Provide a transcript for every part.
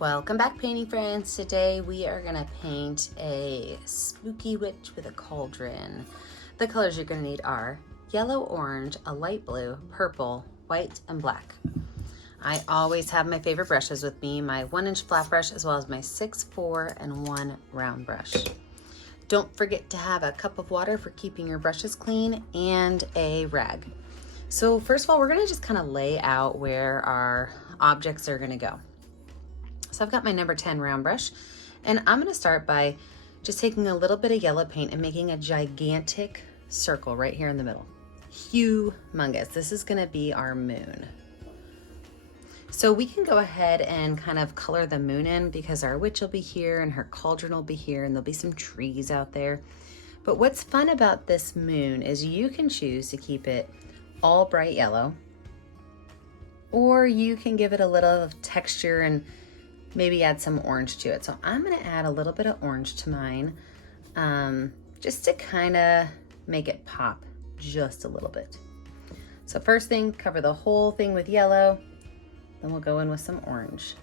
Welcome back, painting friends. Today we are gonna paint a spooky witch with a cauldron. The colors you're gonna need are yellow, orange, a light blue, purple, white, and black. I always have my favorite brushes with me, my 1-inch flat brush as well as my 6-4 and 1 round brush. Don't forget to have a cup of water for keeping your brushes clean and a rag. So first of all, we're gonna just kind of lay out where our objects are gonna go. So I've got my number 10 round brush, and I'm gonna start by just taking a little bit of yellow paint and making a gigantic circle right here in the middle. Humongous. This is gonna be our moon. So we can go ahead and kind of color the moon in because our witch will be here and her cauldron will be here and there'll be some trees out there. But what's fun about this moon is you can choose to keep it all bright yellow, or you can give it a little texture and maybe add some orange to it. So I'm gonna add a little bit of orange to mine, just to kind of make it pop just a little bit. So first thing, cover the whole thing with yellow, then we'll go in with some orange.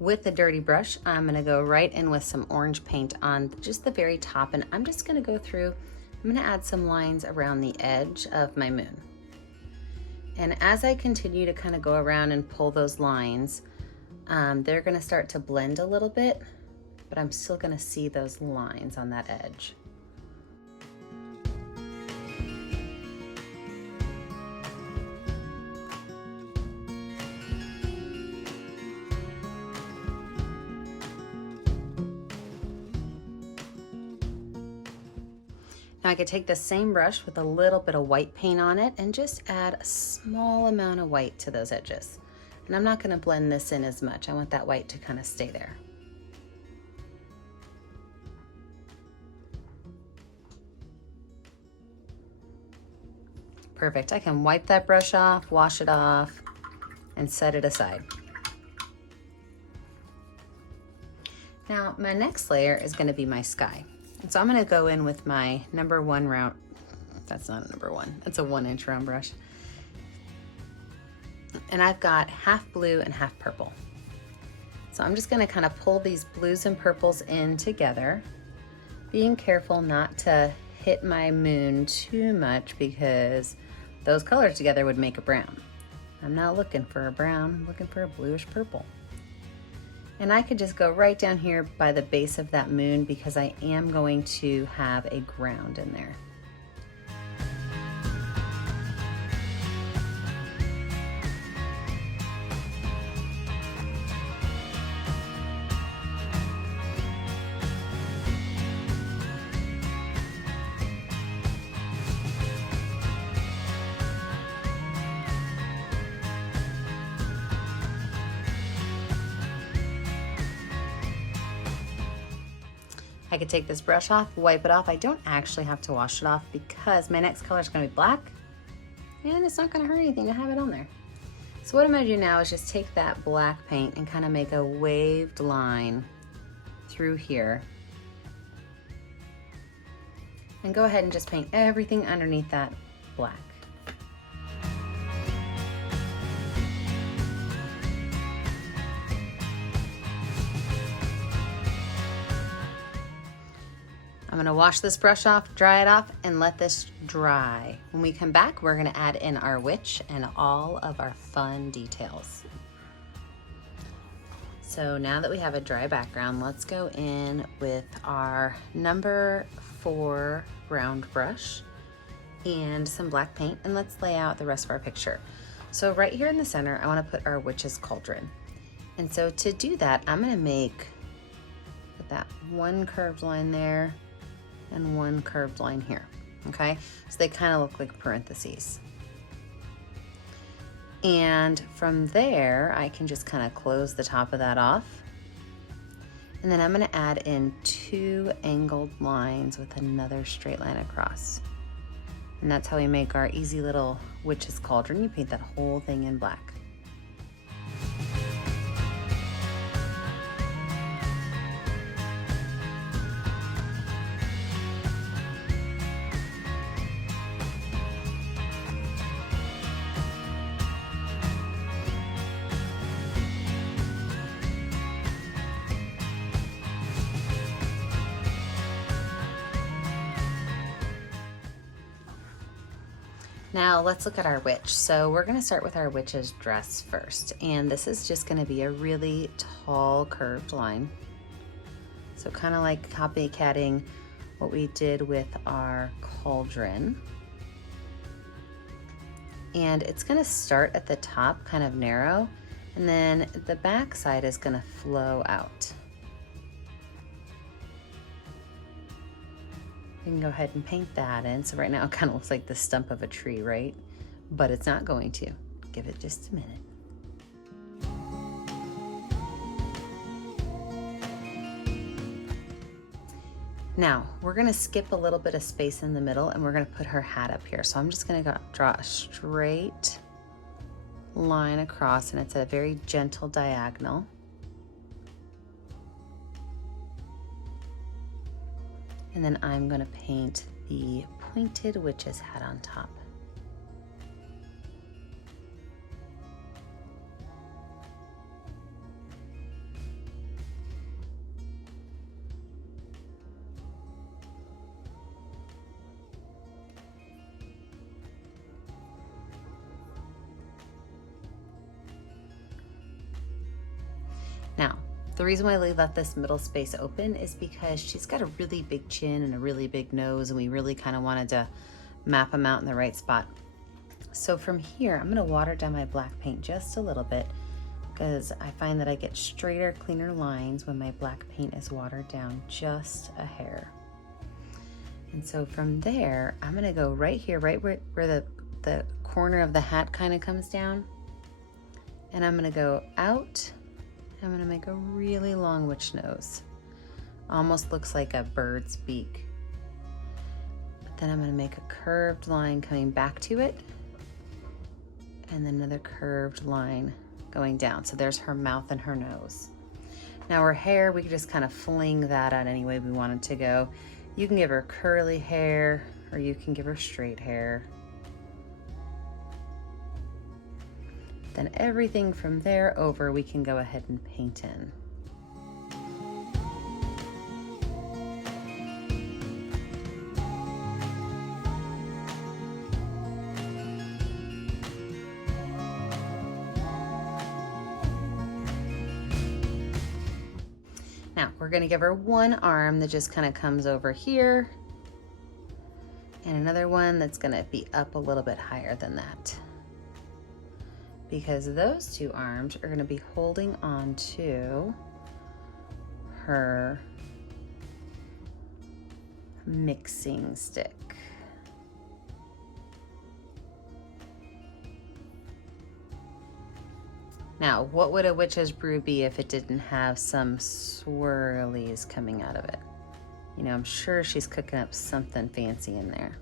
With the dirty brush, I'm gonna go right in with some orange paint on just the very top, and I'm just gonna go through, I'm gonna add some lines around the edge of my moon. And as I continue to kind of go around and pull those lines, they're gonna start to blend a little bit, but I'm still gonna see those lines on that edge. Now I could take the same brush with a little bit of white paint on it and just add a small amount of white to those edges. And I'm not gonna blend this in as much. I want that white to kind of stay there. Perfect, I can wipe that brush off, wash it off, and set it aside. Now my next layer is gonna be my sky. And so I'm gonna go in with my number 1 round, that's not a number 1, it's a 1-inch round brush. And I've got half blue and half purple. So I'm just gonna kind of pull these blues and purples in together, being careful not to hit my moon too much because those colors together would make a brown. I'm not looking for a brown, I'm looking for a bluish purple. And I could just go right down here by the base of that moon because I am going to have a ground in there. I could take this brush off, wipe it off. I don't actually have to wash it off because my next color is gonna be black and it's not gonna hurt anything to have it on there. So what I'm gonna do now is just take that black paint and kind of make a waved line through here. And go ahead and just paint everything underneath that black. I'm gonna wash this brush off, dry it off, and let this dry. When we come back, we're gonna add in our witch and all of our fun details. So now that we have a dry background, let's go in with our number 4 round brush and some black paint, and let's lay out the rest of our picture. So right here in the center, I wanna put our witch's cauldron. And so to do that, I'm gonna put that one curved line there, and one curved line here, okay? So they kind of look like parentheses. And from there, I can just kind of close the top of that off. And then I'm gonna add in 2 angled lines with another straight line across. And that's how we make our easy little witch's cauldron. You paint that whole thing in black. Now let's look at our witch. So we're gonna start with our witch's dress first. And this is just gonna be a really tall curved line. So kind of like copycatting what we did with our cauldron. And it's gonna start at the top kind of narrow, and then the back side is gonna flow out. You can go ahead and paint that in. So right now it kind of looks like the stump of a tree, right? But it's not going to. Give it just a minute. Now, we're gonna skip a little bit of space in the middle and we're gonna put her hat up here. So I'm just gonna draw a straight line across, and it's a very gentle diagonal. And then I'm gonna paint the pointed witch's hat on top. Now, the reason why we left this middle space open is because she's got a really big chin and a really big nose, and we really kind of wanted to map them out in the right spot. So from here, I'm gonna water down my black paint just a little bit, because I find that I get straighter, cleaner lines when my black paint is watered down just a hair. And so from there, I'm gonna go right here, right where the corner of the hat kind of comes down. And I'm gonna go out. I'm gonna make a really long witch nose. Almost looks like a bird's beak. But then I'm gonna make a curved line coming back to it, and then another curved line going down. So there's her mouth and her nose. Now her hair, we can just kind of fling that out any way we want it to go. You can give her curly hair, or you can give her straight hair. Then everything from there over, we can go ahead and paint in. Now, we're gonna give her one arm that just kind of comes over here, and another one that's gonna be up a little bit higher than that, because those two arms are gonna be holding on to her mixing stick. Now, what would a witch's brew be if it didn't have some swirlies coming out of it? You know, I'm sure she's cooking up something fancy in there.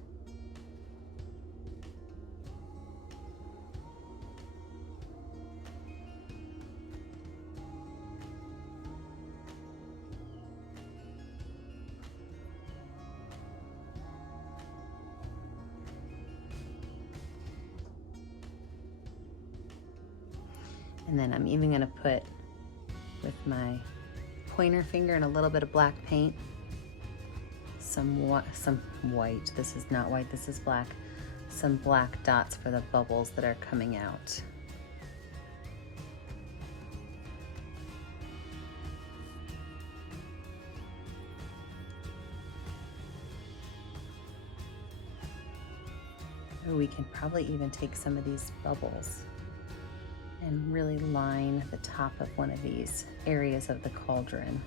And then I'm even gonna put, with my pointer finger and a little bit of black paint, some white, this is not white, this is black, some black dots for the bubbles that are coming out. Or we can probably even take some of these bubbles and really line the top of one of these areas of the cauldron.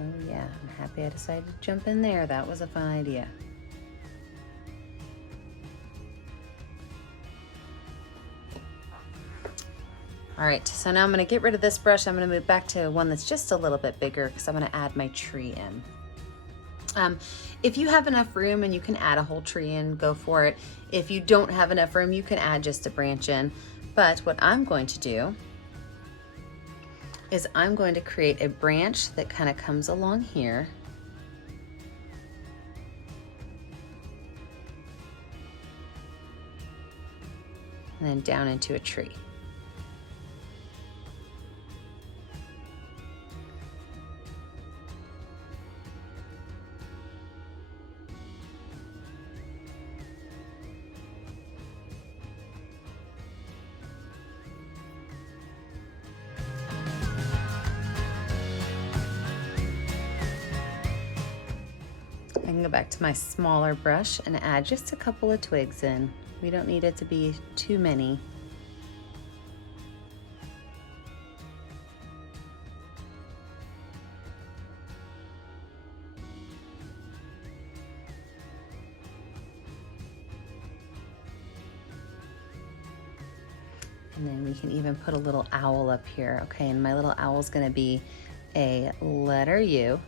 Oh yeah, I'm happy I decided to jump in there. That was a fun idea. All right, so now I'm gonna get rid of this brush. I'm gonna move back to one that's just a little bit bigger because I'm gonna add my tree in. If you have enough room and you can add a whole tree in, go for it. If you don't have enough room, you can add just a branch in. But what I'm going to do is I'm going to create a branch that kind of comes along here. And then down into a tree. I can go back to my smaller brush and add just a couple of twigs in. We don't need it to be too many. And then we can even put a little owl up here. Okay, and my little owl's gonna be a letter U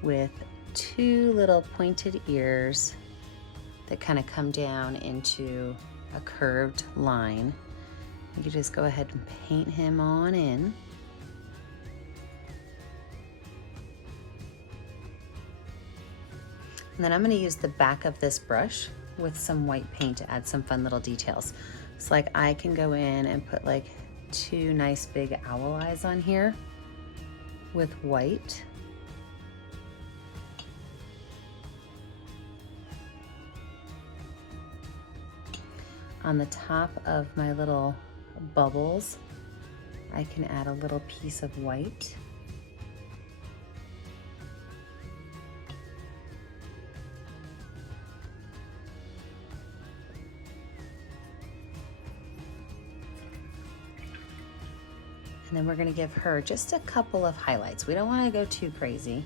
with two little pointed ears that kind of come down into a curved line. You can just go ahead and paint him on in. And then I'm going to use the back of this brush with some white paint to add some fun little details. It's like I can go in and put like two nice big owl eyes on here with white. On the top of my little bubbles, I can add a little piece of white. And then we're going to give her just a couple of highlights. We don't want to go too crazy,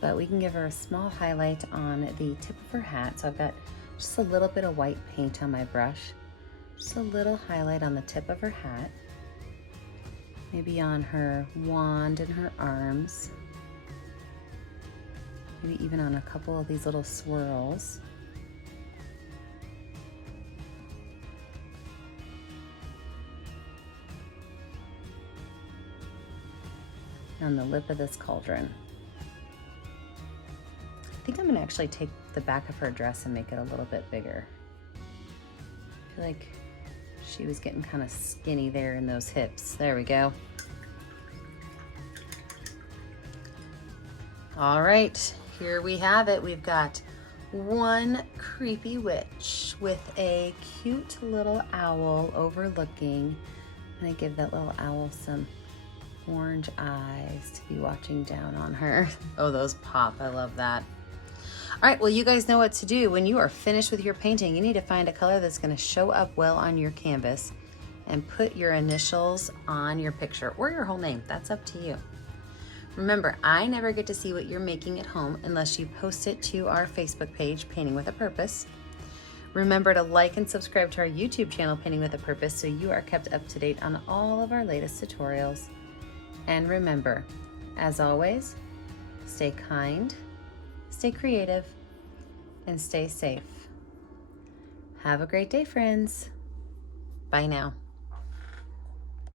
but we can give her a small highlight on the tip of her hat. So I've got just a little bit of white paint on my brush. Just a little highlight on the tip of her hat. Maybe on her wand and her arms. Maybe even on a couple of these little swirls. On the lip of this cauldron. I think I'm gonna actually take the back of her dress and make it a little bit bigger. I feel like she was getting kind of skinny there in those hips. There we go. All right, here we have it. We've got one creepy witch with a cute little owl overlooking. I'm gonna give that little owl some orange eyes to be watching down on her. Oh, those pop, I love that. All right, well, you guys know what to do. When you are finished with your painting, you need to find a color that's gonna show up well on your canvas and put your initials on your picture or your whole name. That's up to you. Remember, I never get to see what you're making at home unless you post it to our Facebook page, Painting with a Purpose. Remember to like and subscribe to our YouTube channel, Painting with a Purpose, so you are kept up to date on all of our latest tutorials. And remember, as always, stay kind, stay creative, and stay safe. Have a great day, friends. Bye now.